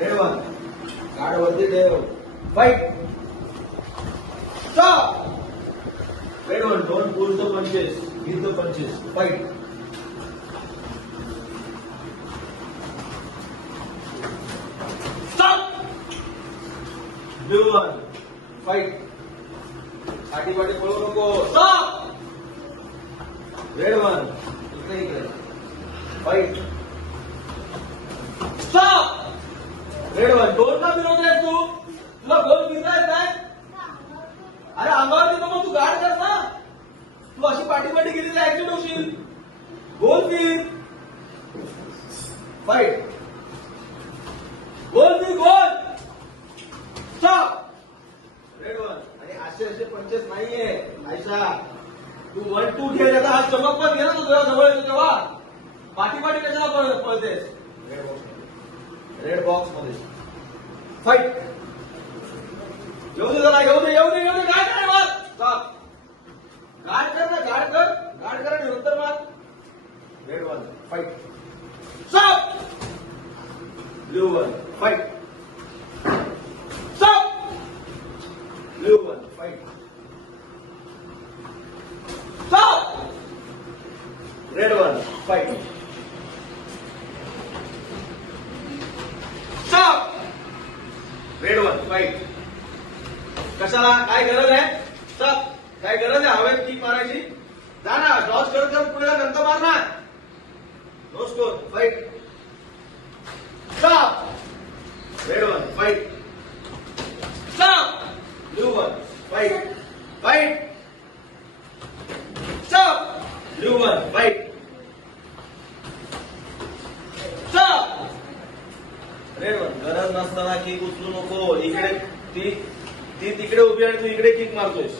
red one card वरती ठेव fight stop red one don't pull the punches give the punches fight stop blue one fight आटी पाटी पळू नको stop red one इकडे इकडे फाइट स्टॉप रेड वन दोन का फिरवत आहेस तू तुला गोल फिरतायस काय अरे अंगावर येतो मग तू गाड कर ना तू अशी पाठी गेली तर ऍक्सिडेंट होशील गोल फिर फाइट गोल फिर गोल स्टॉप रेड वन आणि असे पंचेस नाहीये आयशा तू 1-2 घे आता हा चमक पण घे ना तू तुझ्या जवळ येतो तेव्हा पाठी कशाला पळतेस रेड बॉक्स मध्ये फाइट येऊ दे त्याला येऊ दे काय करे मार स्टॉप गार्ड कर ना गार्ड कर आणि नंतर मार red one fight stop blue one fight stop blue one fight stop red one fight stop red one fight कशाला काय गरज आहे स्टॉप काय गरज आहे हवेत किक मारायची जा ना डॉज कर पुढे नंतर मार ना no score fight stop red one fight stop blue one fight stop blue one fight stop red one गरज नसताना किक उचलू नको इकडे ती तिकडे उभी आणि तू इकडे किक मारतोयस